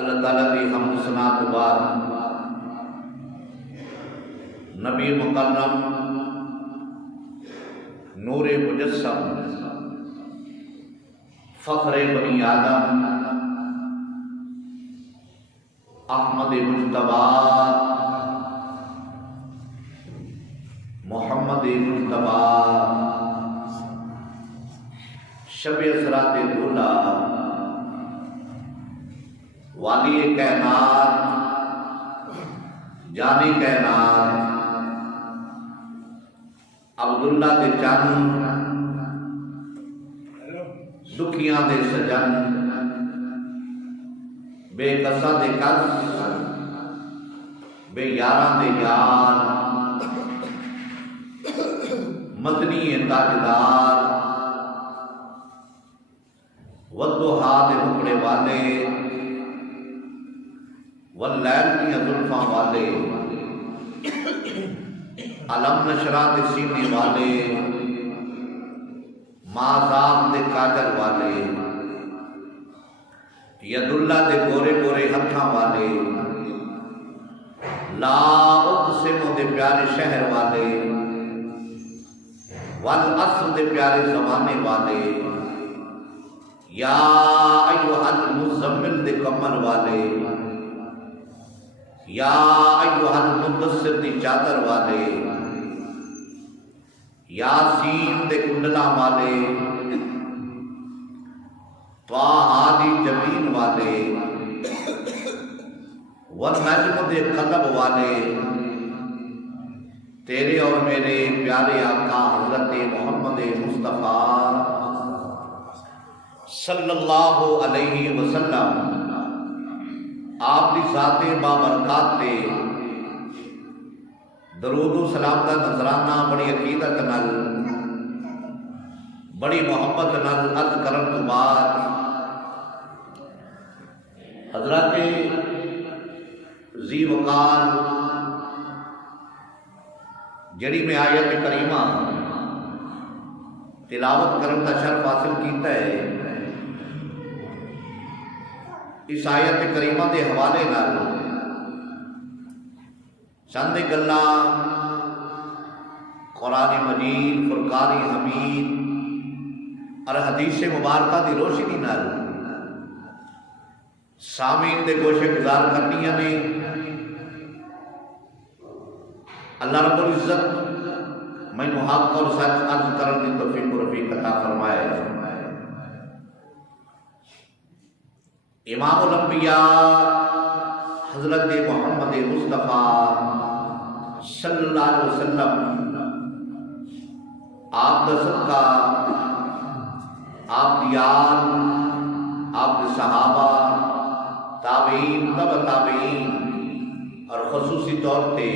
اللہ تعالیٰ کی حمد ثنا تو بعد نبی مکرم نور مجسم فخر بنی آدم احمد مجتبی محمد مجتبی شب اسرات دولا والی کائنات جانی کائنات عبداللہ دے چن سکھیاں دے سجن بے قصہ دے قص بے یاراں دے یار مدنی تاجدار والضحیٰ دے مکڑے والے واللیل کی زلفاں والے علم نشرہ دے سینے والے مازاب دے کاجل والے ید اللہ دے گورے گورے ہتھاں والے لا اقسم دے پیارے شہر والے والعصر دے پیارے زمانے والے یا ایوہ المزمل دے کمل والے یا ایوہ المدثر دی چادر والے یاسین دے کنڈلا والے طٰہٰ دی جبین والے والنجم دے قلب والے تیرے اور میرے پیارے آقا حضرت محمد مصطفیٰ صلی اللہ علیہ وسلم آپ کی ذات بابرکات تے درود و سلام کا نذرانہ بڑی عقیدت نال بڑی محبت نال عرض کرن تو بعد حضرت ذی وقار جڑی میں آیت کریمہ تلاوت کرن کا شرف حاصل کیتا ہے اس آیت کریمہ دے حوالے نال چند گلاں قرآن مجید فرقان حمید اور حدیث مبارکہ دی روشنی نال سامعین دے گوشے گزار کرنیاں نے اللہ رب العزت مینوں حق اور سچ عرض کرن دی توفیق و رفیق عطا فرمائے۔ امام الانبیاء حضرت محمد مصطفیٰ صلی اللہ علیہ وسلم آپ دا صدقہ آپ دی آل آپ دی صحابہ تابعین تبع تابعین اور خصوصی طور پہ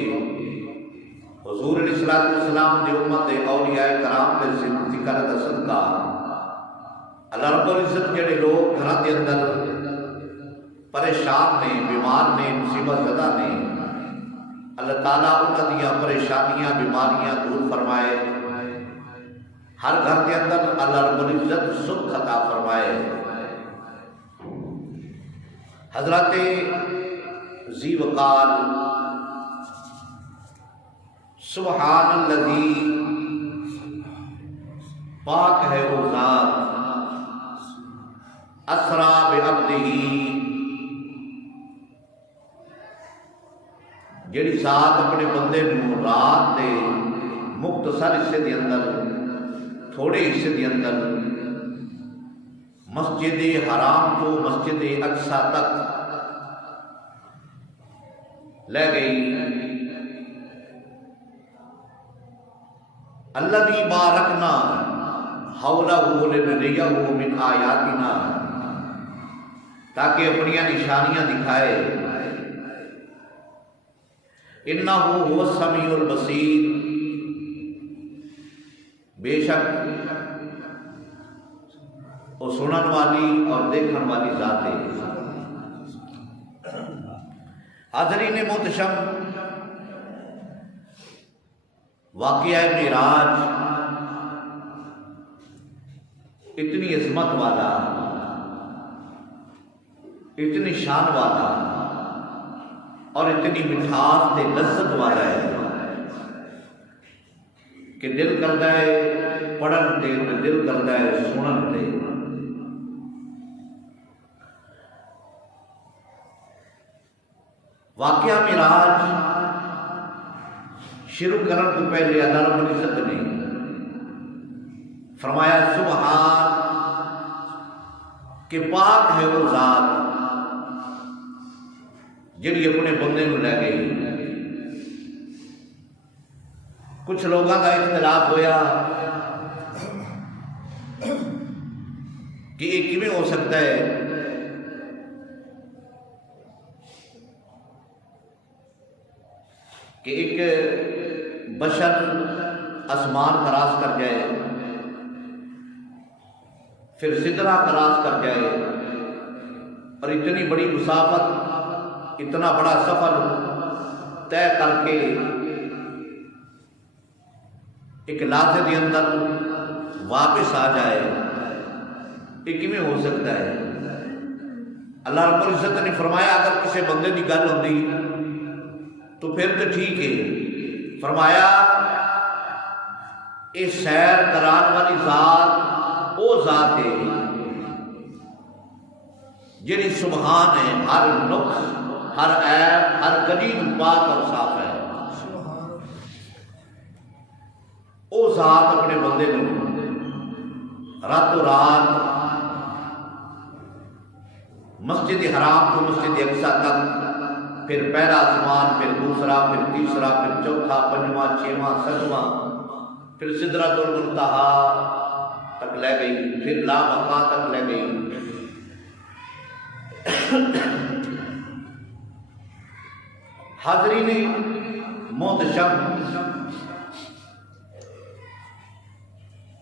حضور علیہ السلام دی امت اولیاء کرام دے ذکر دا صدقہ اللہ رب العزت جڑے لوگ گھراں دے اندر پریشان نے بیمار نے مصیبت زدہ نے اللہ تعالیٰ انہاں دیاں پریشانیاں بیماریاں دور فرمائے، ہر گھر کے اندر اللہ رب العزت سکھ عطا فرمائے۔ حضرت ذی وقار سبحان الذی پاک ہے وہ ذات اسرا بعبدہ جڑی ذات اپنے بندے نو رات دے مختصر حصے دے اندر تھوڑے حصے دے اندر مسجد حرام تو مسجد اقصی تک لے گئی۔ الذی بارکنا حولہ لنریہ من آیاتنا، تاکہ اپنی نشانیاں دکھائے۔ انہ هو السمیع البصیر، بے شک وہ سنن والی اور دیکھن والی ذات ہے۔ حاضرین محتشم، واقعہ معراج اتنی عظمت والا اتنی شان والا اور اتنی مٹھاس تے لذت والا ہے کہ دل کرتا ہے پڑھن تے دل کرتا ہے سنن تے۔ واقعہ معراج شروع کرنے تو پہلے اللہ رب العزت نے فرمایا سبحان کہ پاک ہے وہ ذات جڑی اپنے بندے نو لے گئی۔ کچھ لوگوں کا اختلاف ہویا کہ یہ کیویں ہو سکتا ہے کہ ایک بشر آسمان کراس کر جائے، پھر سدرہ کراس کر جائے، اور اتنی بڑی مسافت، اتنا بڑا سفر طے کر کے ایک لحظے کے اندر واپس آ جائے، یہ کیویں ہو سکتا ہے؟ اللہ رب العزت نے فرمایا اگر کسی بندے کی گل ہوندی تو پھر تو ٹھیک ہے، فرمایا یہ سیر کران والی ذات وہ ذات ہے جیڑی سبحان ہے، ہر نقص، ہر عیب، ہر گلیج پاک اور صاف ہے۔ وہ ذات اپنے بندے کو راتوں رات مسجد حرام کو مسجد اقصی تک، پھر پہلا آسمان، پھر دوسرا، پھر تیسرا، پھر چوتھا، پنجواں، چھواں، ساتواں، پھر سدرۃ المنتہا تک لے گئی، پھر لامکاں تک لے گئی۔ حاضرین محتشم،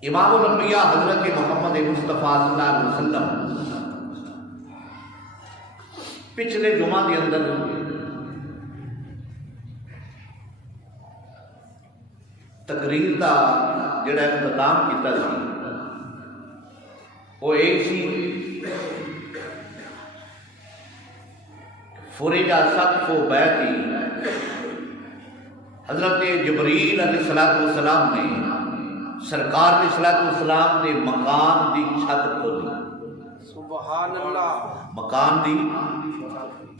امام الانبیاء حضرت محمد مصطفیٰ صلی اللہ علیہ وسلم پچھلے جمعہ کے اندر تقریر کا جڑا اختتام کیتا سی وہ ایک سی فرج سقف بیتی، حضرت جبریل علیہ السلام نے سرکار علیہ السلام نے مکان دی چھت کھولی، سبحان اللہ، مکان دی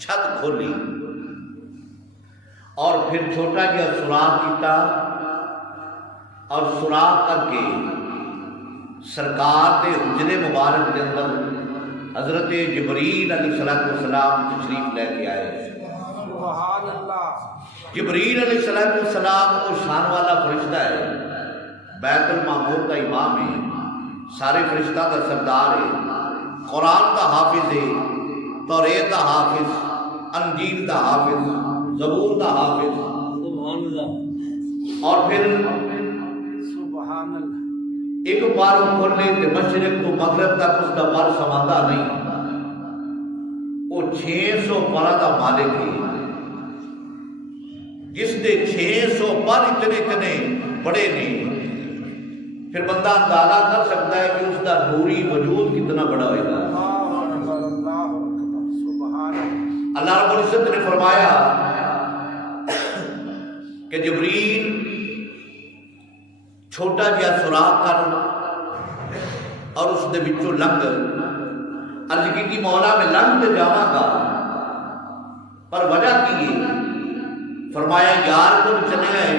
چھت کھولی اور پھر چھوٹا جہا سوراخ کیتا، اور سوراخ کر کے سرکار دے حجرے مبارک کے اندر حضرت جبریل علیہ السلام تشریف لے کے آئے۔ سبحان اللہ، جبریل علیہ السلام وہ شان والا فرشتہ ہے، بیت المعمور کا امام ہے، سارے فرشتہ کا سردار ہے، قرآن کا حافظ ہے، توریت کا حافظ، انجیل کا حافظ، زبور کا حافظ، سبحان اللہ، اور پھر سبحان اللہ، ایک بار کھولنے تے مشرق تو مغرب تک اس کا بار سماندہ نہیں، وہ 600 پرہ کا مالک ہے، جس نے 600 پر اتنے بڑے نہیں، پھر بندہ اندازہ کر سکتا ہے کہ اس کا نوری وجود کتنا بڑا ہوئے گا۔ اللہ رب العزت نے فرمایا کہ جبریل چھوٹا جہا سوراخ کر اور اس دے وچوں لنگ، عرض کی مولا میں لنگ تے جاواں گا، پر وجہ کی ہے؟ فرمایا یار کو چلے گئے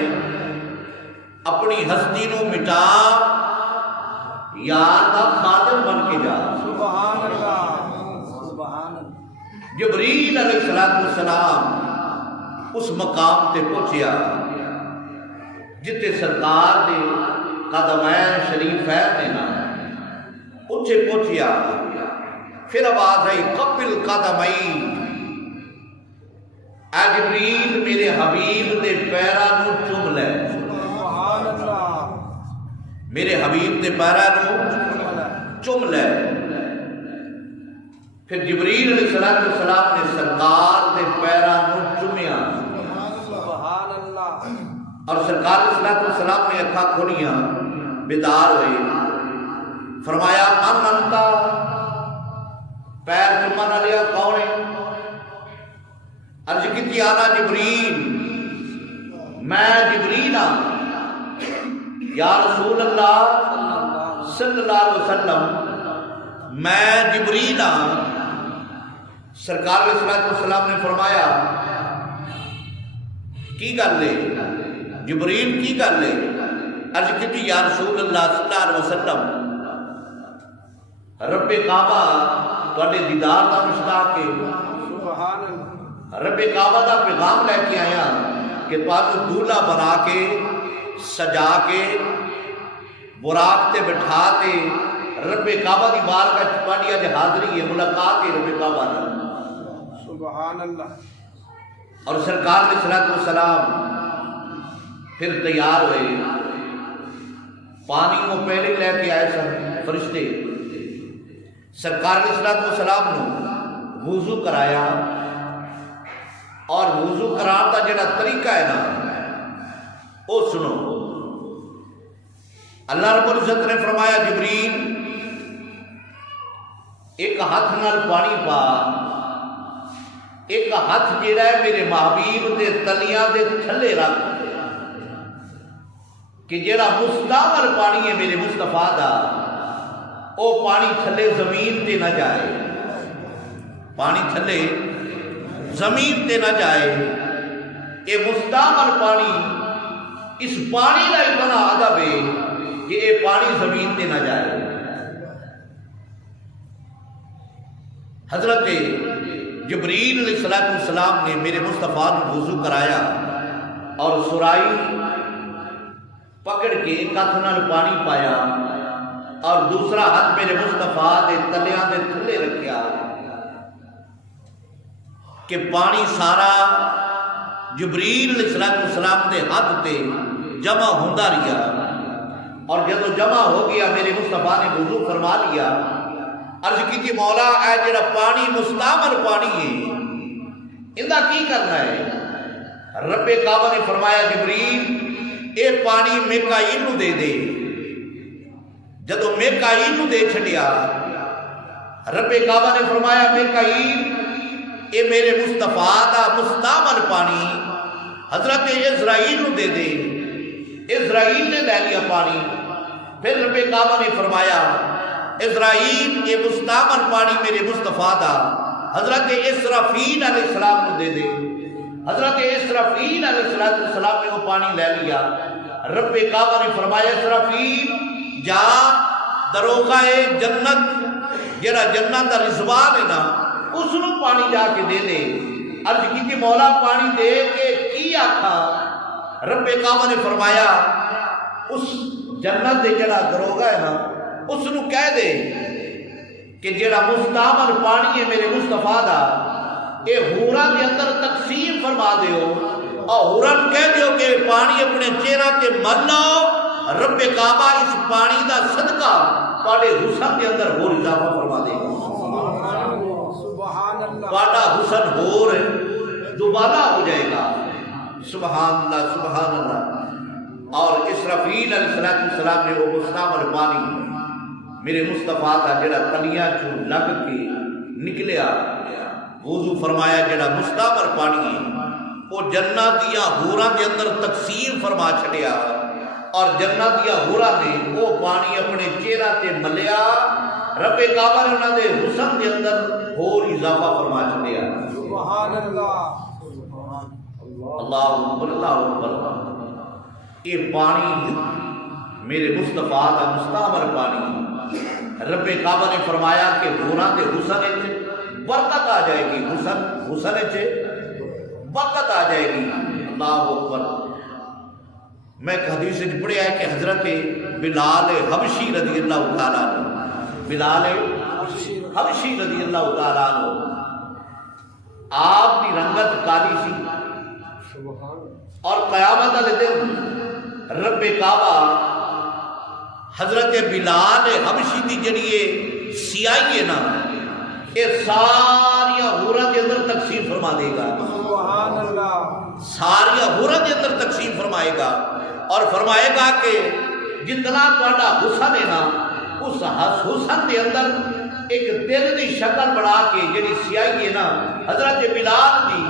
اپنی ہستی نو مٹا، یار کا خادم بن کے جا۔ سبحان اللہ، سبحان اللہ، جبریل علیہ السلام اس مقام تے پہنچیا جتے سرکار دے قدمین شریفین نے نا اچھے پہنچیا، پھر آواز آئی قبل قدمین، اے جبریل میرے حبیب دے پیراں نو چوم لے، سبحان اللہ، میرے حبیب دے پیراں نو چوم لے۔ پھر جبریل علیہ السلام نے سرکار دے پیراں نو چومیا، سبحان اللہ، اور سرکار علیہ السلام نے اکھاں کھولیاں، بیدار ہوئے، فرمایا من انتا، پیر چومن والیا کون ہے؟ کی آنا جبریل، میں جبریل ہاں، یا رسول اللہ صلی اللہ علیہ وسلم میں جبریل ہاں۔ سرکار علیہ الصلوۃ والسلام نے فرمایا کی گل ہے جبریل کی گل ہے؟ عرض کی یا رسول اللہ صلی اللہ علیہ وسلم رب کعبہ تواڈے دیدار دا مشتاق ہے، سبحان اللہ، رب کعبہ دا پیغام لے کے آیا کہ تانوں دولہا بنا کے سجا کے براق تے بٹھا تے رب کعبہ دی بارگاہ وچ تہاڈی اج حاضری ہے، ملاقات ہے رب کعبہ نال۔ سبحان اللہ۔ اور سرکار علیہ الصلوۃ والسلام پھر تیار ہوئے، پانی کو پہلے لے کے آئے سن فرشتے، سرکار علیہ الصلوۃ والسلام نے وضو کرایا، اور وضو کران کا جڑا طریقہ ہے نا وہ سنو۔ اللہ رب العزت نے فرمایا جبریل ایک ہاتھ نال پانی پا، ایک ہاتھ جڑا ہے میرے محبوب دے تلیاں دے تھلے رکھ، کہ جڑا مستعمل پانی ہے میرے مصطفیٰ دا او پانی تھلے زمین تے نہ جائے، پانی تھلے زمین تے نہ جائے۔ اے مستعمل پانی، اس پانی کا اتنا ادب ہے کہ اے پانی زمین تے نہ جائے۔ حضرت جبریل علیہ الصلوۃ والسلام نے میرے مصطفیٰ نے وضو کرایا، اور سرائی پکڑ کے ایک ہاتھ نال پانی پایا اور دوسرا ہاتھ میرے مصطفیٰ دے تلیاں دے تھلے رکھیا، کہ پانی سارا جبریل علیہ الصلوۃ والسلام دے ہاتھ تے جمع ہوندا رہیا، اور جدو جمع ہو گیا میرے مصطفیٰ نے وضو فرما لیا۔ عرض کی مولا اے جڑا پانی مستعمل پانی ہے اندا کی کرنا ہے؟ رب کعبہ نے فرمایا جبریل اے پانی میکائیل نو دے دے۔ جدو میکائیل نو دے چھڑیا، رب کعبہ نے فرمایا میکائیل اے میرے مصطفیٰ دا مستعمل پانی حضرت اسرائیل نو دے دے۔ اسرائیل نے لے لیا پانی۔ پھر رب کعبہ نے فرمایا اسرائیل یہ مستعمل پانی میرے مصطفیٰ دا حضرت اسرافیل علیہ السلام کو دے دے۔ حضرت اسرافیل علیہ السلام نے وہ پانی لے لیا۔ رب کعبہ نے فرمایا اسرافیل جا دروغہ جنت جڑا جنت دا رضوان ہے نا اس نو پانی جا کے دے دے۔ عرض کی تھی مولا پانی دے کے کی آکھا؟ رب کعبہ نے فرمایا اس جنت دے جڑا دروغہ ہے نا اس نو کہہ دے کہ جڑا مستعمل پانی ہے میرے مصطفیٰ دا اے حوراں دے اندر تقسیم فرما دیو، اور حوراں کہہ دیو کہ پانی اپنے چہرہ تے مل لو، رب کعبہ اس پانی دا صدقہ تواڈے حسن دے اندر ہور اضافہ فرما دے گا۔ سبحان اللہ، تواڈا حسن ہور دوبارہ ہو جائے گا۔ سبحان اللہ سبحان اللہ۔ اور اسرافیل علیہ السلام نے وہ مستعمل پانی میرے مصطفیٰ کا جڑا تلیاں چوں لگ کے نکلیا وضو فرمایا جڑا مستعمل پانی ہے وہ جنت دیا حوراں دے اندر تقسیم فرما چھڑیا، اور جنت دیا حوراں نے وہ پانی اپنے چہرہ تے ملیا، رب کعبہ نے انہاں دے حسن دے اندر اور اضافہ فرما چھڑیا۔ سبحان اللہ، اللہ اکبر اللہ اکبر۔ یہ پانی میرے مصطفیٰ کا مستعمل پانی رب کعبہ نے فرمایا کہ حوراں دے حسن وچ برکت آ جائے گی، حسن وچ برکت آ جائے گی۔ اللہ اکبر۔ میں ایک حدیث وچ پڑھیا ہے کہ حضرت بلال حبشی رضی اللہ تعالیٰ عنہ، بلال حبشی رضی اللہ تعالیٰ عنہ آپ کی رنگت کالی سی، اور قیامت والے دن رب کعبہ حضرت بلال حبشی دی جڑی سیاہی ہے نا یہ ساری حوراں کے اندر تقسیم فرما دے گا۔ سبحان اللہ، ساری حوراں کے اندر تقسیم فرمائے گا، اور فرمائے گا کہ جتنا تہاڈا حسن ہے نا اس حسن کے اندر ایک دل کی شکل بنا کے جڑی سیاہی ہے نا حضرت بلال دی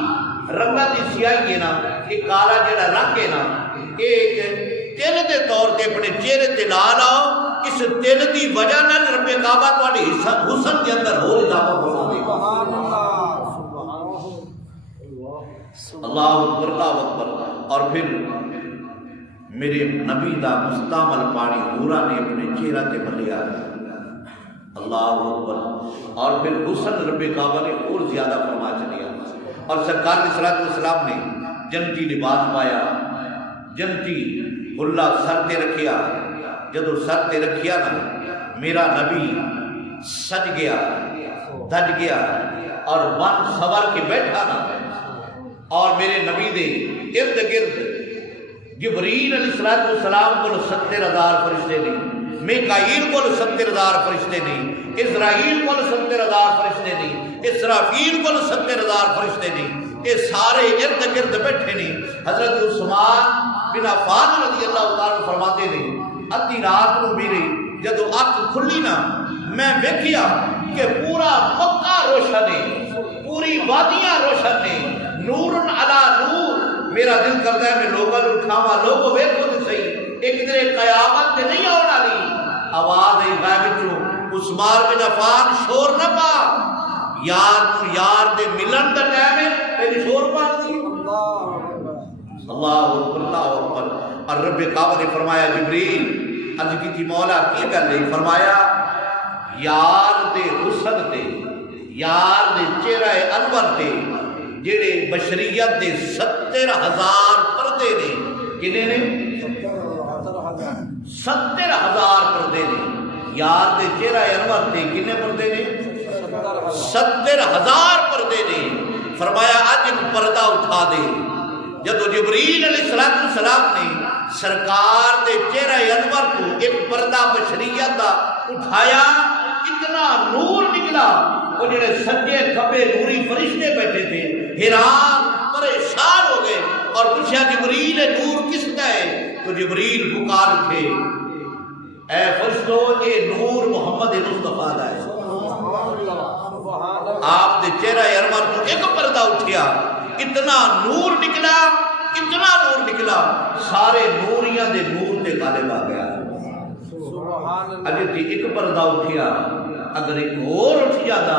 رنگاں دی سیاہی ہے نا، یہ کالا جڑا رنگ ہے نا، ایک تل دے طور تے اپنے چہرے تے لا لاؤ، اس تل دی وجہ نال رب کعبہ تہاڈے حسن دے اندر ہور اضافہ فرما دے گا۔ اللہ اکبر اللہ اکبر۔ اور پھر میرے نبی دا مستعمل پانی حورا نے اپنے چہرہ تے ملیا، اللہ اکبر۔ اور پھر حسن رب کعبہ نے اور زیادہ فرما چلیا، اور سرکار علیہ الصلوۃ والسلام نے جنتی لباس پایا، جنتی حلہ سر تے رکھیا۔ جدو سر تے رکھیا نا، میرا نبی سج گیا، دج گیا اور بن سور کے بیٹھا نا، اور میرے نبی دے ارد گرد جبریل علیہ الصلوۃ والسلام کو 70,000 فرشتے نے، میکائیل کو 70,000 فرشتے نے، اسرائیل کو 70,000 فرشتے نے، اسرافیل کو 70,000 فرشتے نے، یہ سارے ارد گرد بیٹھے نے۔ حضرت عثمان بن عفان رضی اللہ تعالیٰ فرماتے نے، ادھی رات کو میرے جدو اکھ کھلی نا، میں ویکھیا کہ پورا مکہ روشن ہے، پوری وادیاں روشن نے، نور علی نور۔ میرا دل کرتا ہے میں لوگوں کو اٹھاواں، لوگوں ویکھو تے صحیح، ایک دن قیامت تے نہیں آن والی۔ آواز آئی غائب وچوں، عثمان بن عفان شور نہ پا، یار دے ملن دا ٹائم ہے، تیری شور پا دی۔ اللہ اکبر اللہ اکبر۔ اور رب کعبہ نے فرمایا جبریل عرض کی تھی مولا کی گل ہے؟ فرمایا یار دے حسن تے، یار دے چہرہ انور تے جڑے بشریت دے 70,000 پردے نے، کنے نے 70,000 پردے نے، یار دے چہرہ انور تے کنے پردے نے 70,000 پردے نے۔ فرمایا اج ایک پردہ اٹھا دے۔ جدو جبریل علیہ السلام نے سرکار دے چہرہ انور کو ایک پردہ بشریت دا اٹھایا، اتنا نور نکلا، وہ جڑے سجے کھبے نوری فرشتے بیٹھے تھے حیران پریشان ہو گئے، اور پوچھا جبریل نور کس کا ہے؟ تو جبریل پکار اٹھے، اے فرشتو یہ نور محمد مصطفیٰ دا ہے۔ آپ دے چہرہ انور کو ایک پردہ اٹھیا، اتنا نور نکلا، اتنا نور نکلا، سارے نوریاں دے نور دے غالب آ گیا۔ اگر ایک پردہ اٹھیا، اگر ایک اور اٹھ جاتا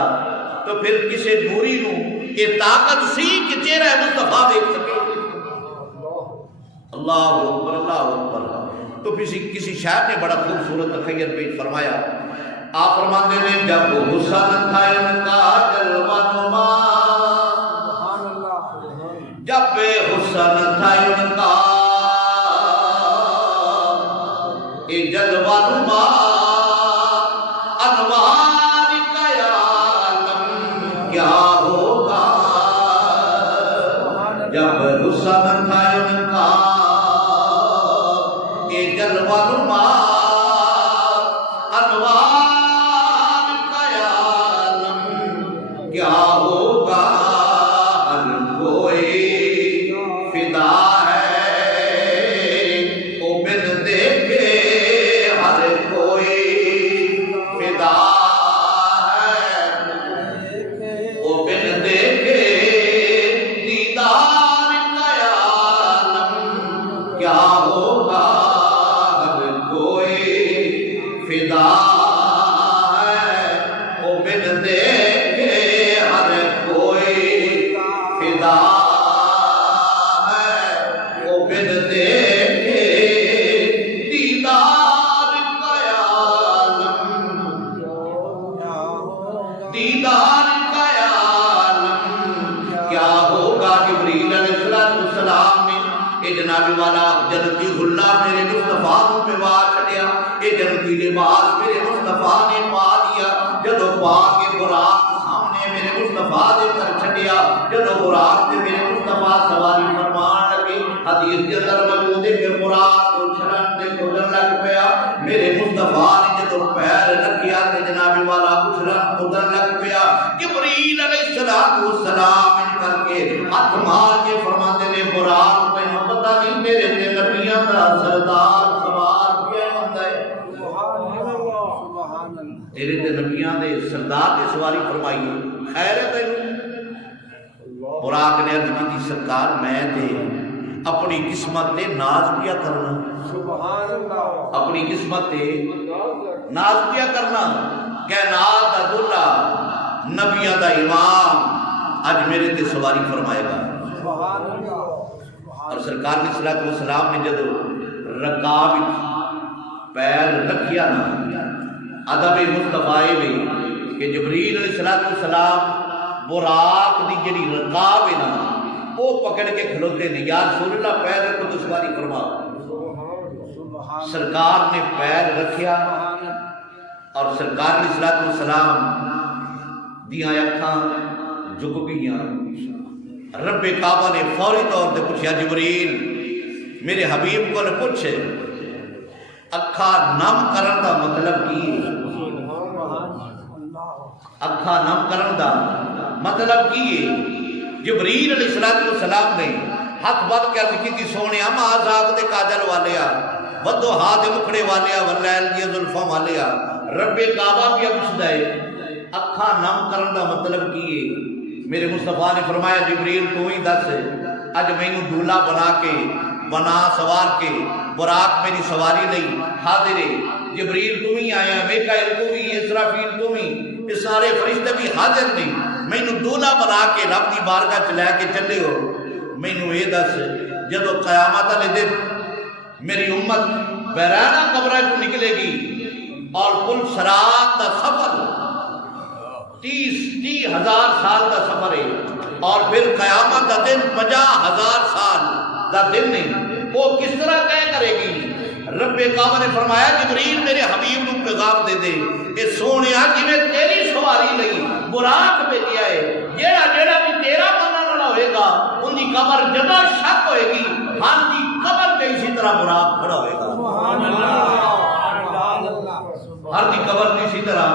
تو پھر کسی نوری نو یہ طاقت سی کہ چہرہ مصطفیٰ دیکھ سکے۔ اللہ اکبر اللہ اکبر۔ تو کسی شاعر نے بڑا خوبصورت تخیل پیش فرمایا، آپ فرماتے ہیں جب حسن تھا ان کا جلوہ نما، جب حسن تھا ان کا یہ جلوہ نما، انوار کا عالم کیا ہوگا، جب حسن تھا ان کا یہ جلوہ نما، انوار کا عالم کیا ہوگا، ہر کوئی فدا ہے او بن دیکھے، ہر کوئی فدا ہے او بن دیکھے، دیدار کا عالم کیا ہوگا، ہر کوئی فدا ہے او بن دیکھے، ہر کوئی فدا ہے او بن دیکھے، دیدار کا عالم، دیدار کا عالم کیا ہوگا۔ جبریل علیہ السلام نے اے جناب والا جنتی غلہ میرے مصطفیٰ کو پوا چھڑیا، اے جنتی لباس میرے مصطفیٰ نے پا دیا۔ جدو پا کے براق سامنے میرے مصطفیٰ دے کر چھڑیا، جدو براق دے میرے مصطفیٰ سواری فرمان لگے، حدیث کے اندر موجود ہے کہ براق اچھلن دے کھلن لگ پیا، میرے مصطفیٰ نے جدو پیر رکھیا کہ جناب والا اچھلن کھلن لگ پیا۔ جبریل علیہ السلام ان کر کے ہاتھ مار کے فرماتے نے براق تینوں پتہ نہیں تیرے تے نبیاں دا سردار سوار کیا ہوتا ہے، تیرے تے نبیاں دے سردار کی سواری فرمائی، خیر ہے تینوں؟ براق نے عرض کی سرکار میں تے اپنی قسمت تے ناز کیا کرنا، سبحان اللہ، اپنی قسمت تے ناز کیا کرنا، کائنات دا دلہ نبیاں دا امام اج میرے تے سواری فرمائے گا۔ سبحان اللہ، اور سرکار علیہ الصلوۃ والسلام نے جدو رکاب پیر رکھیا نا، ادب مصطفی بھی کہ جبریل علیہ الصلوۃ والسلام براق دی جڑی رکاب ہے نا وہ پکڑ کے کھلوتے نے، یا رسول اللہ پیر رکھو تو سواری فرما۔ سرکار نے پیر رکھیا اور سرکار علیہ الصلوۃ والسلام دیاں اکھاں جھک گئیاں۔ رب کعبہ نے فوری طور پہ پوچھا جبریل میرے حبیب کو پوچھ اکھا نم کرن دا مطلب کی ہے؟ اکھا نم کرن دا مطلب کی ہے؟ جبریل علیہ الصلوۃ والسلام نے ہاتھ بد کے عرض کی سونیا مازاق دے کاجل والیا ودو ہاتھ مکھڑے والیا واللیل دی زلفاں والیا۔ رب کعبہ بھی پوچھدا ہے اکھا نم کرن دا مطلب کی ہے؟ میرے مصطفیٰ نے فرمایا جبریل تو ہی دس، اج مینوں دولہا بنا سوار کے براق میری سواری نہیں حاضر ہے۔ جبریل تو ہی آیا، میکائیل تو ہی، اسرافیل تو ہی، یہ سارے فرشتے بھی حاضر نہیں، مینوں دولہا بنا کے رب دی بارگاہ چ لے کے چلے ہو۔ مینوں یہ دس جدو قیامت والے دن میری امت بیرانہ قبرہ تو نکلے گی اور کل صراط دا سفر 30,000 سال کا سفر ہے، اور پھر قیامت کا دن 50,000 سال کا دن ہے، وہ کس طرح طے کرے گی؟ رب کعبہ نے فرمایا جبریل میرے حبیب کو پیغام دے دے کہ سونیا جویں تیری سواری لئی براق بھیجیا ہے، جیڑا بھی تیرا بننے والا ہوئے گا ان کی قبر جگہ شک ہوئے گی، ہر کی قبر تے اسی طرح براق کھڑا ہوئے گا۔ سبحان اللہ، ہر کی قبر تے اسی طرح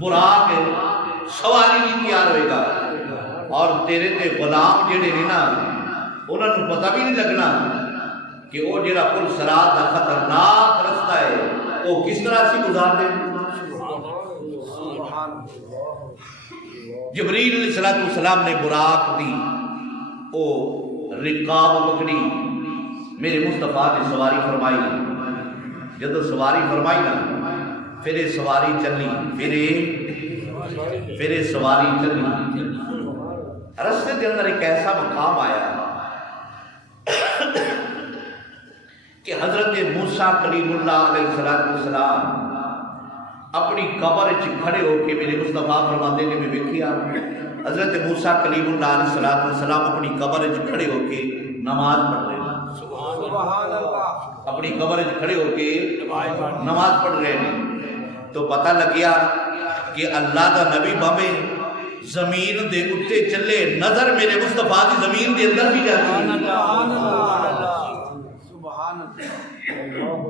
براق سواری بھی تیار ہوئے گا، اور تیرے تے غلام جڑے نے نا انہوں نے پتہ بھی نہیں لگنا کہ وہ جڑا پل صراط دا خطرناک رستہ ہے وہ کس طرح سے گزار دے۔ جبریل علیہ الصلوۃ والسلام نے براق دی او رکاب پکڑی، میرے مصطفیٰ نے سواری فرمائی، جدو سواری فرمائی نا پھر سواری چلی، پھر سواری چلی، رستے کے اندر ایک ایسا مقام آیا کہ حضرت موسیٰ کلیم اللہ علیہ السلام اپنی قبر کھڑے ہو کے میرے مصطفیٰ فرماتے نے میں دیکھیا حضرت موسیٰ کلیم اللہ علیہ السلام اپنی قبر کھڑے ہو کے نماز پڑھ رہے ہیں، سبحان اللہ، اپنی قبر کھڑے ہو کے نماز پڑھ رہے ہیں۔ تو پتہ لگیا کہ اللہ دا نبی بابے زمین دے اتے چلے، نظر میرے مصطفیٰ دی زمین دے اندر بھی جاتی ہے۔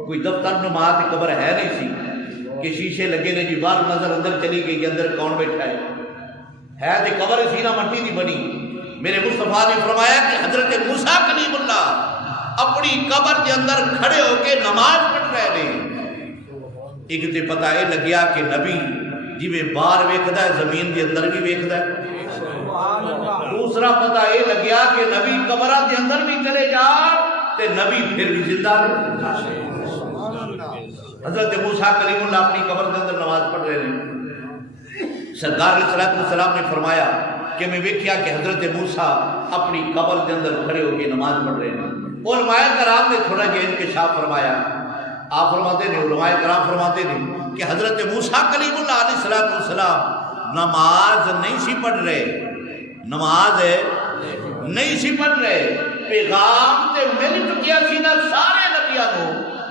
کوئی دفتر نما کی قبر ہے نہیں سی کہ شیشے لگے نے جی باہر نظر اندر چلی گئی اندر کون بیٹھا ہے تے قبر سی نہ مٹی دی بنی۔ میرے مصطفیٰ نے فرمایا کہ حضرت موسیٰ کلیم اللہ اپنی قبر دے اندر کھڑے ہو کے نماز پڑھ رہے ہیں۔ ایک تے پتہ یہ لگیا کہ نبی جی باہر ویکھدا ہے زمین دے اندر بھی ویکھدا ہے۔ دوسرا پتہ یہ لگیا کہ نبی قبراں دے اندر بھی چلے جا تے نبی پھر بھی زندہ ہے۔ حضرت موسیٰ کلیم اللہ اپنی قبر کے اندر نماز پڑھ رہے ہیں۔ سرکار علیہ السلام نے فرمایا کہ میں ویکھیا کہ حضرت موسیٰ اپنی قبر کے اندر کھڑے ہو کے نماز پڑھ رہے ہیں۔ علماء کرام نے تھوڑا جہا انکشاف فرمایا، آپ فرماتے ہیں، علماء کرام فرماتے ہیں کہ حضرت موسیٰ کلیم اللہ علیہ السلام نماز نہیں سی پڑھ رہے، نماز نہیں سی پڑھ رہے، پیغام تے مل چکیا سی نا سارے نبیوں کو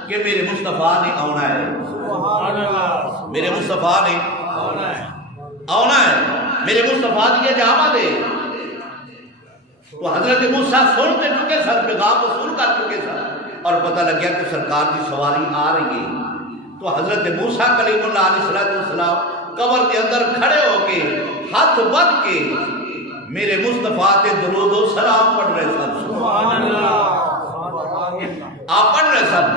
کہ میرے مصطفیٰ نے آنا ہے، میرے مصطفیٰ نے آنا ہے، میرے مصطفیٰ کی اجازت ہے۔ تو حضرت موسیٰ سن کے چکے سن، پیغام وصول کر چکے سن، اور پتہ لگ گیا کہ سرکار کی سواری آ رہی ہے۔ تو حضرت موسیٰ کلیم اللہ علیہ السلام قبر کے اندر کھڑے ہو کے ہاتھ بد کے میرے مصطفیٰ تے درود و سلام پڑھ رہے سن۔ سبحان اللہ، آپ پڑھ رہے سن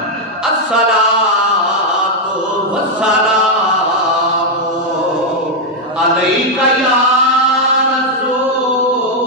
الصلاۃ والسلام علیک یا رسول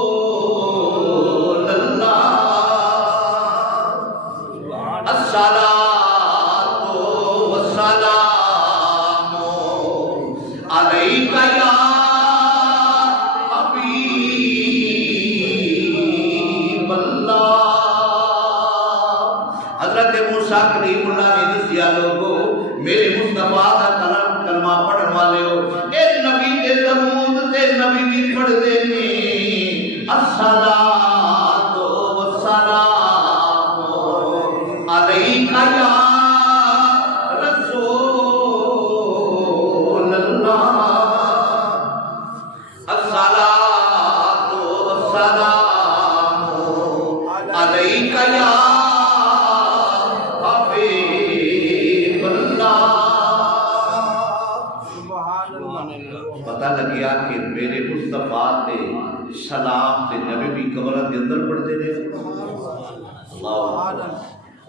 الصلاۃ والسلام علیک یا رسول اللہ الصلاۃ والسلام علیک یا حبیب اللہ۔ پتہ لگیا کہ میرے مصطفیٰ تے سلام تے نبی بھی قبروں کے اندر پڑھتے رہے۔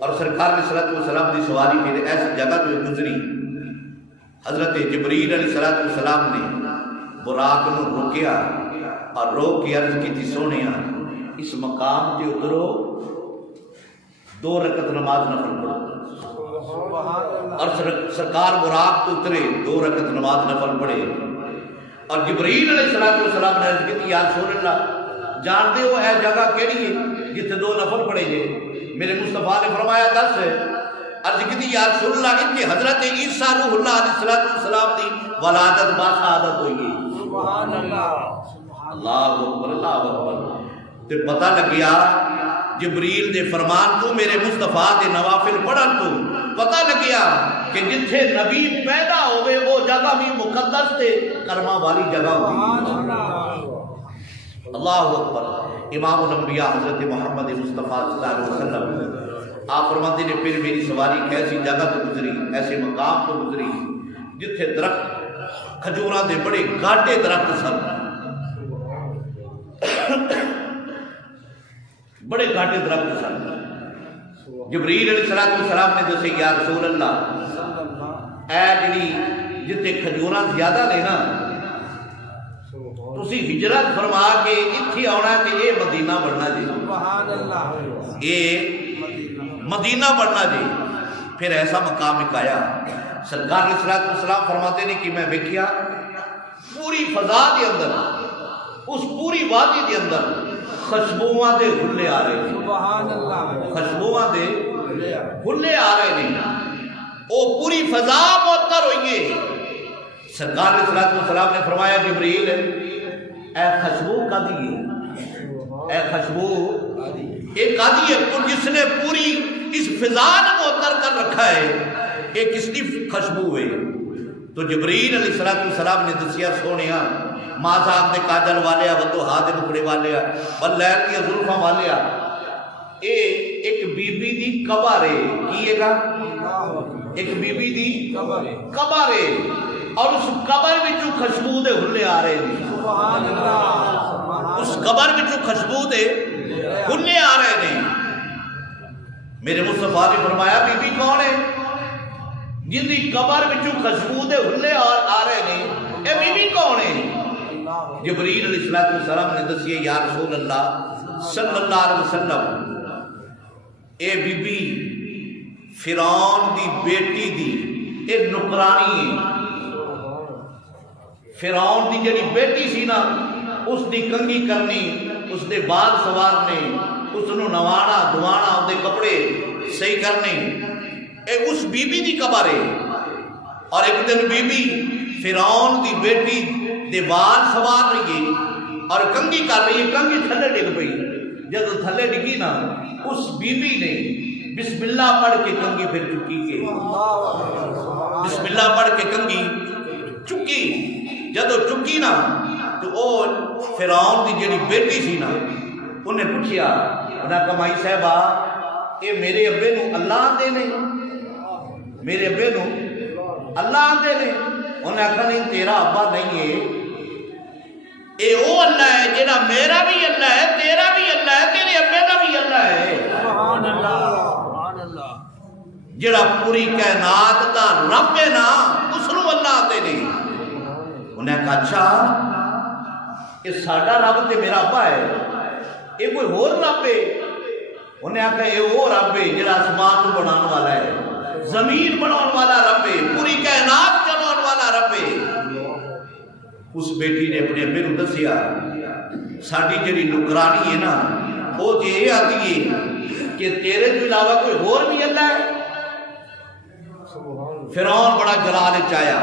اور سرکار علیہ الصلوۃ والسلام کی سواری پھر ایسی جگہ جو گزری، حضرت جبریل علیہ الصلوۃ والسلام نے براق نو روکیا اور روک کے عرض کی تھی سونیا اس مقام تے اترو، 2 رکعت نماز نفل پڑھو۔ اور سرکار براق تو اترے، 2 رکعت نماز نفل پڑھے۔ اور جبریل علیہ السلام نے عرض کی یا رسول اللہ جانتے ہو اے جگہ کیڑی ہے جتنے 2 نفل پڑھے جے؟ میرے مصطفیٰ نے فرمایا 10 ہے۔ عرض کی یا رسول اللہ اتنے حضرت عیسیٰ روح اللہ علیہ السلام دی ولادت باشہادت ہوئی ہے۔ سبحان اللہ، اللہ اکبر، اللہ اکبر۔ تے پتہ لگیا جبریل دے فرمان تو میرے مصطفیٰ دے نوافل پڑھن تو پتہ لگیا کہ جتھے نبی پیدا ہوئے وہ جگہ بھی مقدس تے کرما والی جگہ ہوئی۔ اللہ اکبر۔ امام الانبیاء حضرت محمد مصطفیٰ صلی اللہ علیہ وسلم آپ فرماتے نے پھر میری سواری ایسی جگہ تو گزری، ایسے مقام تو گزری جتھے درخت کھجوراں دے بڑے گاٹے درخت سن، بڑے گاٹے درخت سن۔ جبریل علیہ السلام نے دسے یا رسول اللہ اے جڑی جتے کھجوراں زیادہ لینا تسی ہجرت فرما کے اتھی آنا کہ یہ مدینہ بڑھنا جی، یہ مدینہ بڑھنا جی۔ پھر ایسا مقام ایک آیا، سرکار علیہ السلام فرماتے ہیں کہ میں دیکھیا پوری فضا دے اندر، اس پوری وادی دے اندر خوشبوواں دے ہلے آ رہے ہیں، خوشبوواں دے ہلے آ رہے ہیں، وہ پوری فضا معطر ہوئی ہے۔ سرکار علیہ السلام نے فرمایا جبریل اے خوشبو کا دیئے، اے خوشبو ایک آدھی ہے جس نے پوری اس فضا نے معطر کر رکھا ہے، ایک کس کی خوشبو ہے؟ تو جبریل علیہ السلام نے دسیا سونیا ماں صاحب نے کاجل والے ودو ہاتھ ٹکڑے والے واللیر کی زلفاں والے اے ایک بی بی دی قبر ہے، کی ہے گا ایک بی بی دی قبر ہے، اور اس قبر وچوں خوشبو دے ہلے آ رہے ہیں، اس قبر وچوں خوشبو دے ہلے آ رہے ہیں۔ میرے مصطفیٰ نے فرمایا بی بی کون ہے جن دی قبر وچوں خوشبو دے ہلے آ رہے ہیں، اے بی بی کون ہے؟ جبریل علیہ السلام نے دسیے یا رسول اللہ صلی اللہ علیہ وسلم اے بی بی فرعون دی بیٹی دی اے نکرانی ہے، فرعون دی جڑی بیٹی سی نا اس دی کنگھی کرنی، اس دے بال سوارنے، اس نو نوانا دوانا، اس دے کپڑے صحیح کرنے، اے اس بی بی دی قبر ہے۔ اور ایک دن بی بی فرعون دی بیٹی دے بال سوار رہی ہے اور کنگھی کر رہی ہے، کنگھی تھلے ڈگ پئی، جب تھلے ڈگی نا اس بی بی نے بسم اللہ پڑھ کے کنگھی پھر چکی کے، بسم اللہ پڑھ کے کنگھی چکی، جب چکی نا تو او فرعون دی جڑی بیٹی سی نا انہیں پوچھیا، انہیں کہا مائی صاحبہ اے میرے ابے نو اللہ آندے نے، میرے ابے نو اللہ آندے نے؟ انہیں کہا نہیں تیرا ابا نہیں ہے، اے او اللہ ہے جیڑا میرا بھی اللہ ہے، تیرا بھی اللہ ہے، تیرے ابے کا بھی اللہ ہے، جیڑا پوری کائنات دا رب ہے نا اس نو اللہ آتے نے۔ انہیں کہا اچھا یہ ساڈا رب تے میرا ابا ہے، یہ کوئی اور رب ہے؟ انہیں کہا یہ وہ رب ہے جیڑا آسمان کو بنانے والا ہے، زمین بنانے والا رب ہے، پوری کائنات چلانے والا رب ہے۔ اس بیٹی نے اپنے ابے نو دسیا ساڈی جڑی نکرانی ہے نا وہ جے یہ آتی ہے کہ تیرے تو علاوہ کوئی اور بھی اللہ ہے۔ فرعون بڑا جلال چایا،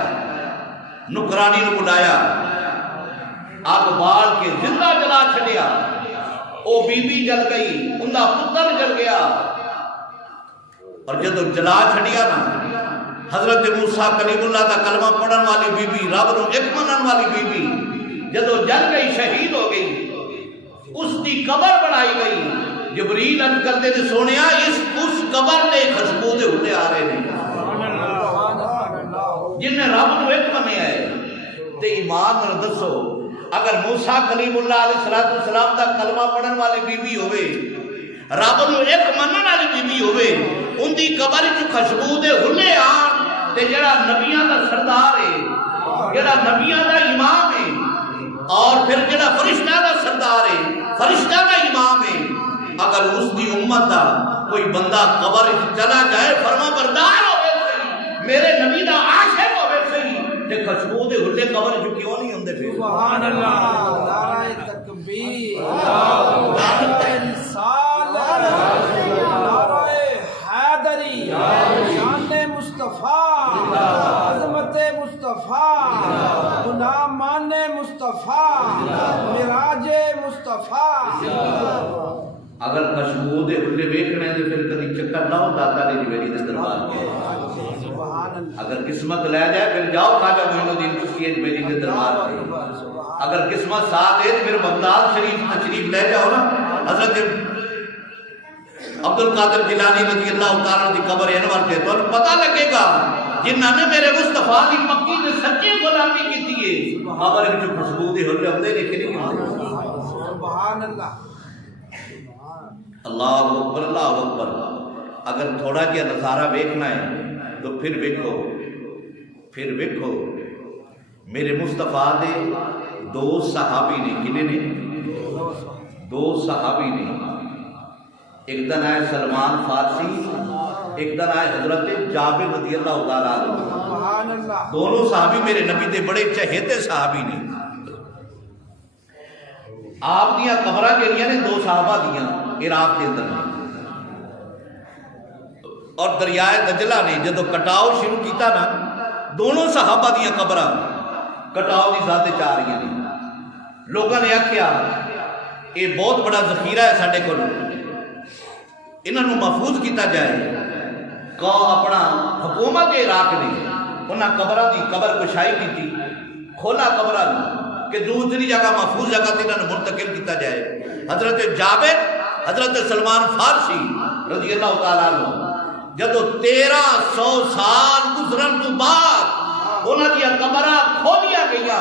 نکرانی نو بلایا، آگ بال کے زندہ جلا چھڑیا، وہ بی بی جل گئی، انہا پتر جل گیا، اور جدو جلا چھڑیا نا حضرت موسیٰ کلیم اللہ دا کلمہ پڑھن والی بی بی، رب نو ایک منن والی بی بی جدو جل گئی، شہید ہو گئی، اس دی قبر بنائی گئی۔ جبریل عرض کرتے تھے سونیا اس قبر دے خوشبو دے اٹھے آ رہے ہیں جن نے رب نو ایک منیا ہے۔ تے ایمان نال دسو اگر موسیٰ کلیم اللہ علیہ السلام دا کلمہ پڑھن والی بی بی ہوئے، رب نو ایک منن والی بی بی ہوئے، ان دی قبر وچ خوشبو دے ہلے آن، تے جڑا نبیاں دا سردار ہے، جڑا نبیاں دا امام ہے، اور پھر جڑا فرشتہ دا سردار ہے، فرشتہ دا امام ہے، اگر اس دی امت دا کوئی بندہ قبر چلا جائے فرما بردار ہوئے صحیح، میرے نبی دا عاشق ہوئے صحیح، تے خوشبو دے ہلے قبر جو کیوں نہیں ہوندے پھر؟ سبحان اللہ، نعرہ تکبیر، نعرہ رسالت، نعرہ حیدری، شان مصطفیٰ، عظمت مصطفیٰ، غلامان مصطفیٰ، معراج مصطفیٰ۔ اگر خوشبو دے ہلے ویکھنے دے پھر کدی چکر لاؤ داتا علی جویری دے دربار کے، اگر قسمت لے جائے پھر جاؤ خواجہ معین الدین چشتی جویری دے دربار کے، اگر قسمت ساتھ دے پھر بغداد شریف لے جاؤ نا، حضرت عبد القادر جیلانی رضی اللہ تعالیٰ دی قبر انور کے، تو پتہ لگے گا جنہاں نے میرے مصطفیٰ دی پکی دے سچے غلامی کی تھی، قبر جو خوشبو دے ہلے ہوندے نے کہ نہیں؟ سبحان اللہ، اللہ اکبر، اللہ اکبر۔ اگر تھوڑا جہا نظارہ ویکھنا ہے تو پھر ویکھو میرے مصطفیٰ دے دو صحابی نے، کنے نے؟ دو صحابی نے، ایک دن آئے سلمان فارسی، ایک دن آئے حضرت جابر رضی اللہ تعالیٰ عنہ، دونوں صحابی میرے نبی دے بڑے چہیتے صحابی نے۔ آپ دیا قبرہ جڑیاں نے دو صحابہ دیا عراق کے اندر نے، اور دریائے دجلہ نے جدو کٹاؤ شروع کیتا نا، دونوں صحابہ دیا قبرہ کٹاؤ دی ذات چاہ رہی ہیں۔ لوگوں نے آکھیا یہ بہت بڑا ذخیرہ ہے ساڈے کول، انہاں نوں محفوظ کیتا جائے۔ کہ اپنا حکومت عراق نے انہاں قبرہ دی قبر کشائی کی، کھولا قبرہ کہ دوسری جگہ محفوظ جگہ تے انہاں منتقل کیتا جائے۔ حضرت جابر، حضرت سلمان فارسی رضی اللہ تعالیٰ عنہ جدو 1300 سال گزرن تو بعد انہاں دیا قبرہ کھولیا گیا،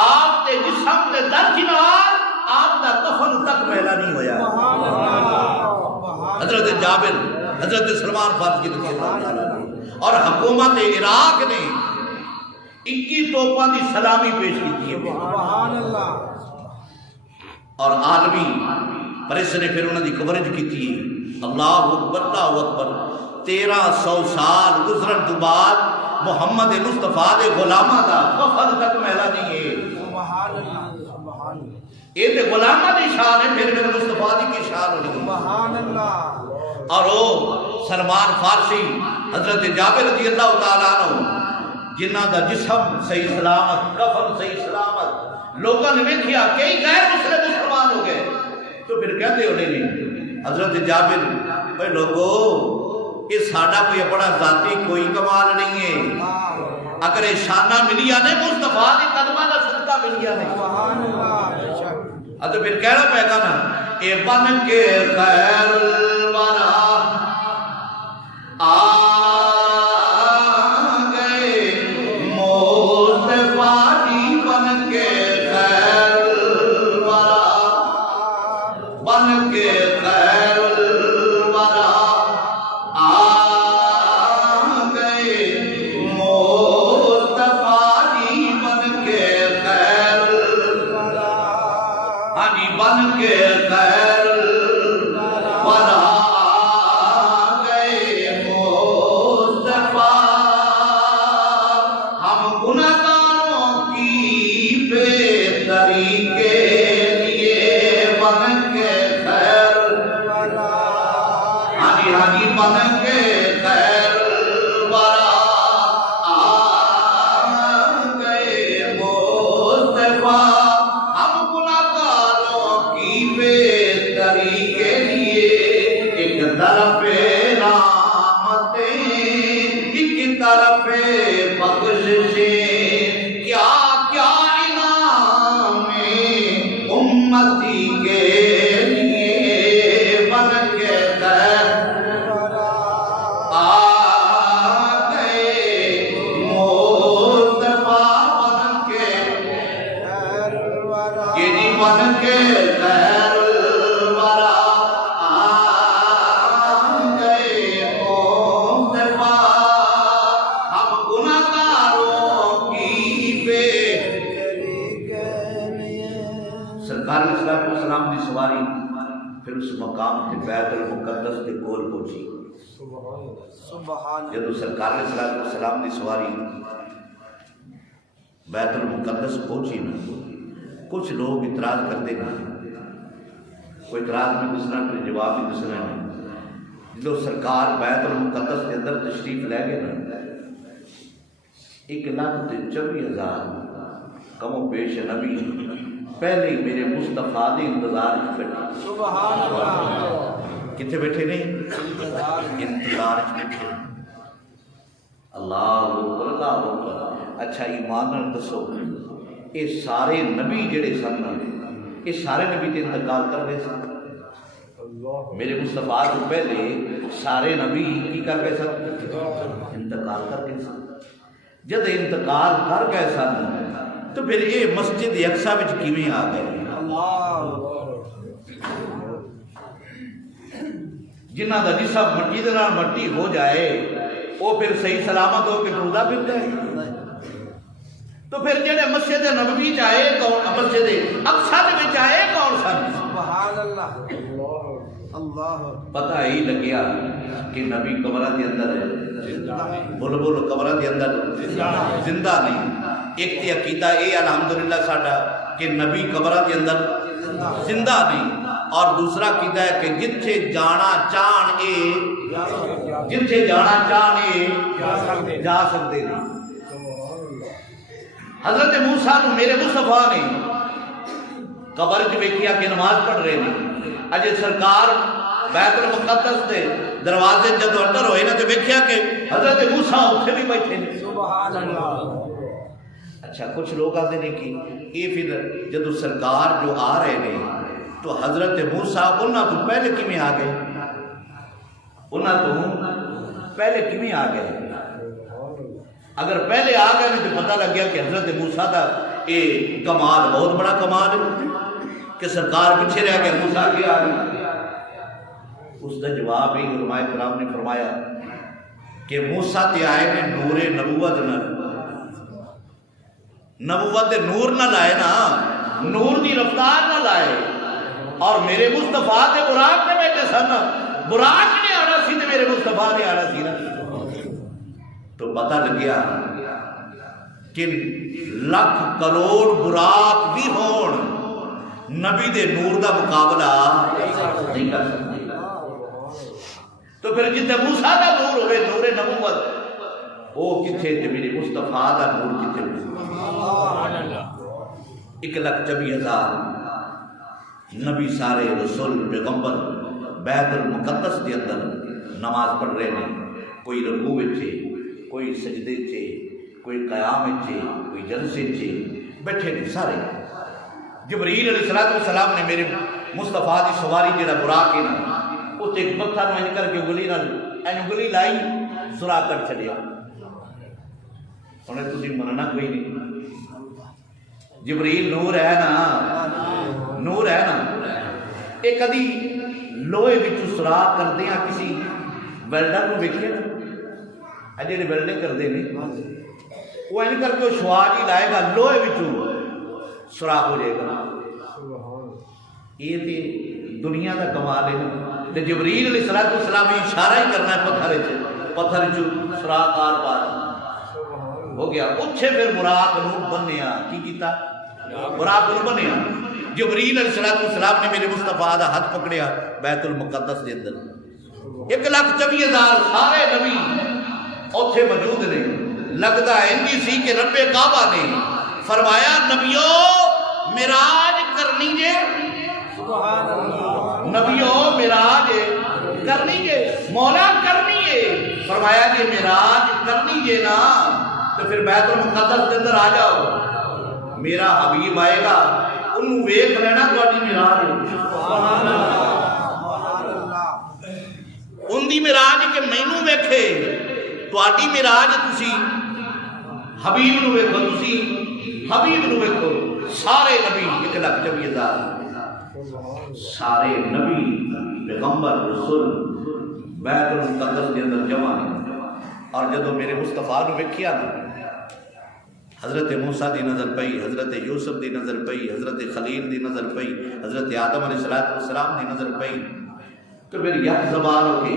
آپ تے جسم تے درکنار آپ دا کفن تک میلا نہیں ہویا۔ حضرت جابر، حضرت سلمان فارسی رضی اللہ تعالیٰ عنہ، اور حکومت عراق نے 21 توپاں دی سلامی پیش کی ہے، سبحان اللہ، اور عالمی پریس نے پھر انہوں نے کوریج کی تھی۔ اللہ اکبر، اللہ اکبر۔ 1300 سال گزرن تو بعد محمد مصطفیٰ دے غلامہ دا کفن تک میلا نہیں ہے۔ سبحان اللہ، سبحان اللہ، یہ تے غلامہ دی شان ہے، پھر میرے مصطفیٰ دی کی شان ہونی۔ سبحان اللہ۔ اور وہ سلمان فارسی حضرت جابر رضی اللہ تعالیٰ عنہ جنہ دا جسم صحیح سلامت، کفن صحیح سلامت، لوگوں نے دیکھا کئی غیر مسلم مسلمان ہو گئے، تو پھر کہتے ہونے نہیں حضرت جابر اے لوگو یہ ساڈا کوئی اپنا ذاتی کوئی کمال نہیں ہے، اگر یہ شانہ ملیا نے مصطفیٰ دی قدمہ دا صدقہ ملیا نہیں۔ سبحان اللہ، تو پھر کہنا پہے گا نا اے بن کے خیر الورا کے لیے بن کے خیر آ گئے مصطفیٰ بن کے کہ جی بن کے خیر الورا آ گئے مصطفیٰ ہم گناہگاروں کی بے سرکار علیہ السلام کی سواری پھر اس مقام سے بیت المقدس کے کول پہنچی جب سرکار علیہ السلام کی سواری بیت المقدس پہنچی نا کچھ لوگ اعتراض کرتے ہیں کوئی اعتراض میں دوسرا کوئی جواب بھی دوسرا نہیں جو سرکار بیت المقدس کے اندر تشریف لے گئے نا 1,24,000 کم و بیش نبی پہلے ہی میرے مصطفیٰ کے انتظار میں بیٹھے سبحان اللہ کتنے بیٹھے نہیں انتظار میں بیٹھے اللہ اکبر اللہ اکبر اچھا ایمان نال دسو یہ سارے نبی جڑے سن یہ سارے نبی تے انتقال کر گئے سن میرے مصطفیٰ تو پہلے سارے نبی کی کر گئے سن انتقال کر گئے سن جب انتقال کر گئے سن تو پھر یہ مسجد اقصی وچ کیویں آ گئے جنہ کا جسم مٹی دے نال مٹی ہو جائے وہ پھر صحیح سلامت ہو کے ٹردا پھردا ہے تو پھر جڑے مسجد نبوی چ آئے کون مسجد اقصی دے وچ آئے کون سن سبحان اللہ اللہ پتہ ہی لگیا کہ نبی قبراں دے اندر ہے بولو بولو قبراں دے اندر زندہ نہیں ایک تے عقیدہ اے الحمدللہ ساڈا کہ نبی قبراں دے اندر زندہ نہیں اور دوسرا عقیدہ ہے کہ جتھے جانا چاہن اے جتھے جانا چاہن اے جا سکتے نہیں حضرت موسیٰ نو میرے مصطفیٰ نے قبر وچ ویکھیا کہ نماز پڑھ رہے نے اجے سرکار بیت المقدس دے دروازے جدوں انٹر ہوئے نا تے ویکھیا کہ حضرت موسیٰ اوتھے بھی بیٹھے نے سبحان اللہ اچھا کچھ لوگ آتے ہیں کہ یہ پھر جدو سرکار جو آ رہے ہیں تو حضرت موسیٰ انہاں تو پہلے کیویں آ گئے انہاں تو پہلے کیویں آ گئے اگر پہلے آ گئے تو پتہ لگ گیا کہ حضرت موسیٰ دا یہ کمال بہت بڑا کمال ہے کہ سرکار پیچھے رہ گئے موسیٰ کے آ گئے اس کا جواب ہی علماء کرام نے فرمایا کہ موسیٰ تے آئے نے نور نبوت نبوت نور نہ لائے نا نور دی رفتار نہ لائے اور میرے مصطفیٰ تے براق نے بیٹھے سن براق نے آنا سی تے میرے مصطفیٰ نے آنا سی نا تو پتہ لگیا کہ 1,00,000 کروڑ براق بھی ہون نبی دے نور دا مقابلہ نہیں کر سکتے تو پھر جتے موسیٰ دا نور ہوئے نور نبوت وہ کتھے تے میرے مصطفیٰ دا نور کتھے ہوئے 1,24,000 نبی سارے رسول پیغمبر بیت المقدس کے اندر نماز پڑھ رہے ہیں کوئی رکوع وچے کوئی سجدے چے کوئی قیام چے کوئی جلسے چے بیٹھے نے سارے جبرائیل علیہ السلام نے میرے مصطفیٰ دی سواری جڑا براق ہے نا اس ایک پتھر میں کر کے انگلی لائی سرا کر چلیا انہیں تسی مننا کوئی نہیں جبرائیل نور ہے نا نور ہے نا ایک کدی لوہے وچوں سوراخ کردے ہیں کسی ویلڈر کو ویکھیا نا جڑے ویلڈنگ کردے نے وہ این کر کے شعاع ہی لائے گا لوہے وچوں سوراخ ہو جائے گا یہ تے دنیا کا کمال ہے تے جبرائیل علیہ السلام اشارہ ہی کرنا ہے پتھر چوں سوراخ آر پار ہو گیا اچھے پھر براق نور بنیا کی کیتا براق نور بنیا جبرائیل علیہ السلام نے میرے مصطفیٰ دا ہاتھ پکڑیا بیت المقدس دے اندر 1,24,000 سارے نبی اوتھے موجود نے لگتا ہے انجی سی کہ رب کعبہ نے فرمایا نبیو معراج کرنی جے سبحان اللہ نبیو معراج کرنی جے مولا کرنی ہے فرمایا کہ معراج کرنی جے نا تو پھر بیت المقدس کے اندر آ جاؤ میرا حبیب آئے گا انہوں ویکھ لینا تہاڈی معراج ہے۔ سبحان اللہ ان دی معراج کہ مینوں ویکھے، تہاڈی معراج تسی حبیب نو ویکھو، تسی حبیب نو ویکھو۔ سارے نبی 1,24,000 سارے نبی پیغمبر رسول بیت المقدس کے اندر جمع ہیں، اور جدو میرے مصطفیٰ نو ویکھیا نا، حضرت موسیٰ دی نظر پئی، حضرت یوسف دی نظر پئی، حضرت خلیل دی نظر پئی، حضرت آدم علیہ السلام دی نظر پئی، تو میری یک زبان ہو کے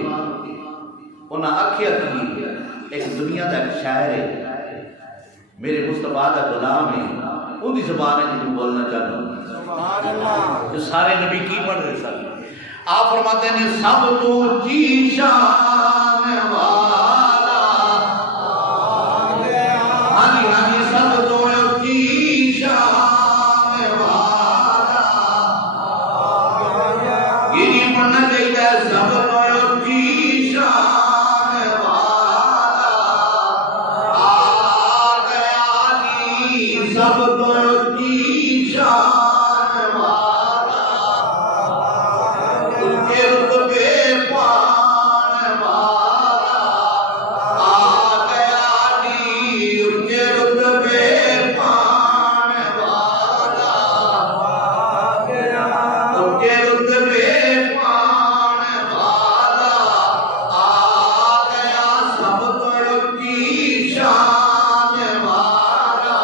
انہاں آکھیا کہ ایک دنیا دا ایک شاعر ہے، میرے مصطفیٰ دا غلام ہے، ان دی زبان ہے جو بولنا چاہتا ہوں۔ سبحان اللہ جو سارے نبی کی پڑھ رہے سن، آپ فرماتے ہیں سب تو جی شان والا، ہانی ہانی سب تو جی شان والا، یہ نہیں پڑھنا چاہیے سب تو جی شان والا، آ گیا جی سب تو جی شان والا، ان کے رتبے پان والا، آ گیا جی ان کے رتبے پان والا، ان کے رتبے پان والا، آ گیا سب تو کی شان والا،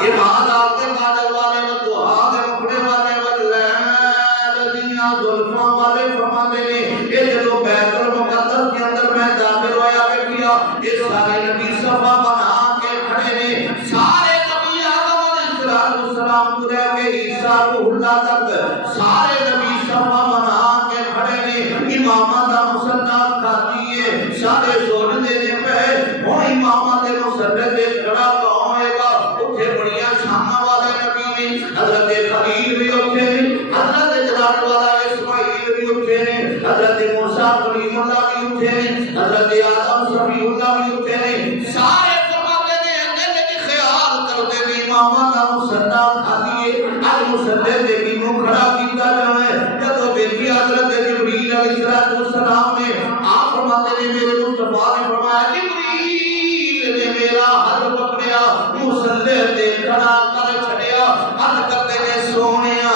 ایمان آتے کاجل والے ودعا دے مکڑے والے واللیل دنیا ظلفوں والے فرماتے ہیں، یہ جدو بیت المقدس کے اندر میں داخل ہویا بیٹھیا، یہ سارے نبی صفا بنا کے کھڑے نے، سارے نبی آدم علیہ السلام کو رہ کے عیسیٰ روح اللہ تک سارے نبی صفا بنا کے کھڑے نے، امامہ دا مسلح کھاتی ہے، سارے سوڑ دینے پہ وہ امامہ دے مسلح دے کھڑا کون ہوئے گا، اٹھے بڑیاں شانہ والے نبی نے، حضرت خلیل بھی اٹھے نے، حضرت جلال والا اسماعیل بھی اٹھے نے، حضرت موسیٰ کلیم اللہ بھی اٹھے نے، حضرت آدم صفی اللہ بھی اٹھے نے، سارے فرماتے نے اندر کی خیال کرتے نے امامہ کا مسلح کھا دیئے، آج مسلح دے کی نو کھڑا کیتا جائے، جب بیٹی حضرت جبریل علیہ السلام نے آپ فرماتے نے میرے مصطفیٰ نے فرمایا جبریل نے میرا ہاتھ پکڑیا، مسلح دے کھڑا کر چھڑیا، عرض کرتے نے سونیا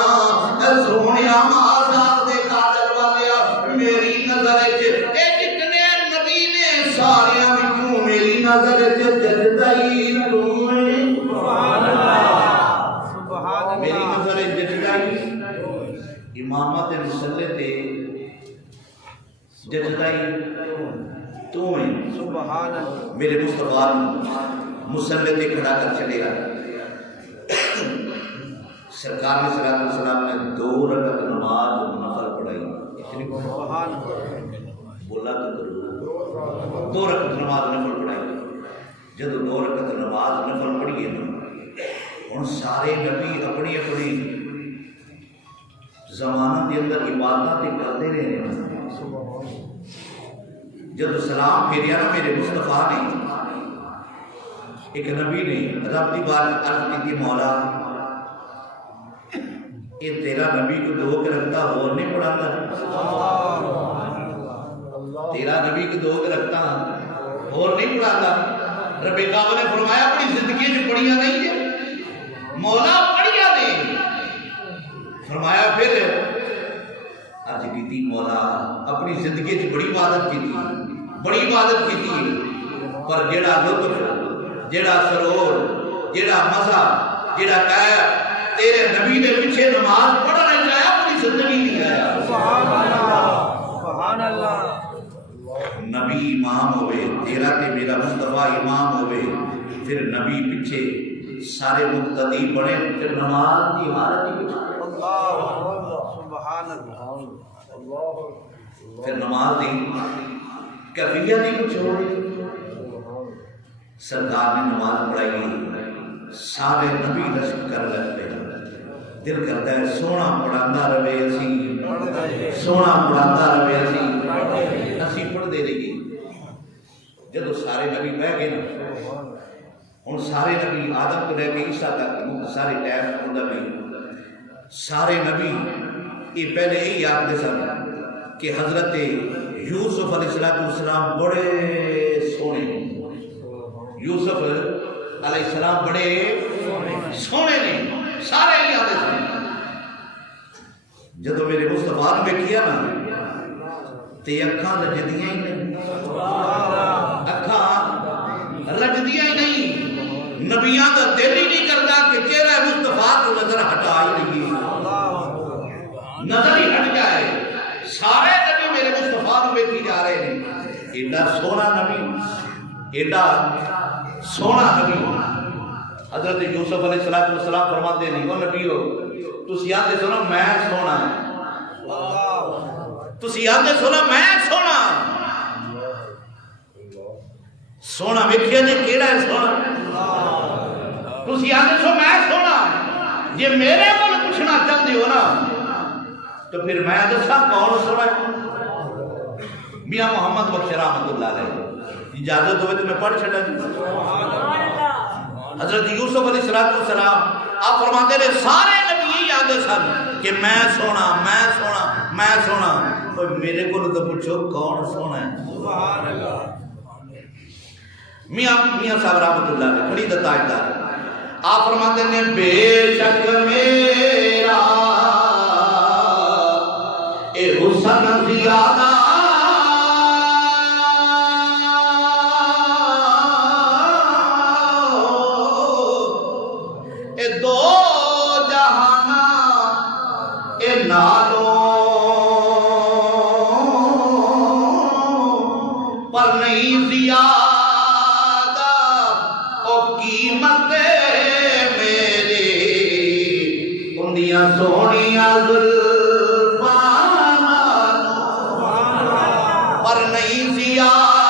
آزاد دے کاجل والیا، میری نظر اے جتنے نبی نے سارے وچوں میری نظر جدائی تو سبحان اللہ سبحان میری اللہ نظر جدائی امامت مسلح تے جدائی تو ہیں، سبحان اللہ میرے مصطفیٰ مسلح تے کھڑا کر چلے گا۔ سرکار نے صلی اللہ علیہ وسلم نے 2 رکعت نماز نفل پڑھائی، سبحان بولا تو ضرور 2 رکعت نماز نفل پڑھائی، جب 2 رکعت نماز نفل پڑھیے نا، ان سارے نبی اپنی اپنی زمانہ کے اندر عبادت کرتے رہے ہیں۔ جب سلام پھیریا نا میرے مصطفیٰ نے، ایک نبی نے رب دی بار عرض کی تھی مولا یہ تیرا نبی کو 2 رکھتا اور نہیں پڑھاتا، تیرا نبی کو 2 رکھتا اور نہیں پڑھاتا۔ رب کعبہ نے فرمایا اپنی زندگی جو پڑھیا نہیں ہے، مولا پڑھیا نہیں، فرمایا پھر عرض کی تھی مولا اپنی زندگی جو بڑی عبادت کی تھی، بڑی عبادت کی تھی، پر جیڑا لطف، جیڑا سرور، جیڑا مزہ، جیڑا کائر تیرے نبی نے پیچھے نماز پڑھنا چاہیا اپنی زندگی نہیں آیا۔ سبحان اللہ سبحان اللہ نبی امام ہوئے، تیرا تے میرا مصطفیٰ امام ہوئے، پھر نبی پیچھے سارے مقتدی پڑھے، پھر نماز کی حالت ہی پیچھے، سبحان اللہ پھر نماز دی کیفیت ہی کچھ ہو رہی۔ سرکار نے نماز پڑھائی، سارے نبی رشک کر لگتے، دل کرتا ہے سونا پڑھاندہ رہے اسی، سونا پڑھاندہ رہے اسی پڑھ دے رہی۔ جب سارے نبی بہ گئے نا، ہوں سارے نبی آدم تو لے کے عیسیٰ تک سارے ٹائم ہوتا نہیں، سارے نبی یہ پہلے یہی آخر سن کہ حضرت یوسف علیہ السلام بڑے سونے، یوسف علیہ السلام بڑے سونے نے، سارے ہی آدھے سن۔ جدو میرے مصطفیٰ نے کیا نا تے اکھاں لجدیاں ہی نہیں، اکھاں لجدیاں ہی نہیں، نبیاں دا دل ہی نہیں کرتا کہ چہرہ مصطفیٰ کو نظر ہٹا ہی نہیں، نظر ہی ہٹ جائے۔ سارے نبی میرے مصطفیٰ کو بیٹھی جا رہے ہیں، ایڈا سونا نبی، ایڈا سونا نبی۔ حضرت یوسف علیہ السلام فرماتے نہیں، وہ نبی ہو تسی آتے سونا میں سونا، تسی آتے سونا میں سونا، سونا ویکھیا جی کیڑا ہے سونا، تسی آتے سو میں سونا، جی میرے کو پوچھنا چاہتے ہو نا تو پھر میں دسا کون سونا ہے؟ میاں محمد بخش رحمت اللہ علیہ، اجازت ہوئے تو میں پڑھ چھڑا جی۔ حضرت یوسف علیہ السلام آپ فرماتے ہیں سارے نبی یہی آتے سن کہ میں سونا میں سونا میں سونا، تو میرے کو تو پوچھو کون سونا ہے؟ سبحان اللہ۔ میاں صاحب رحمت اللہ علیہ بڑی دتائدار آپ فرماتے ہیں بے شک میرا اے حسن زیادہ اے دو جہانا اے نالوں پر نہیں زیادہ او قیمت میرے اندیاں سونیاں زلفاں پر نہیں زیادہ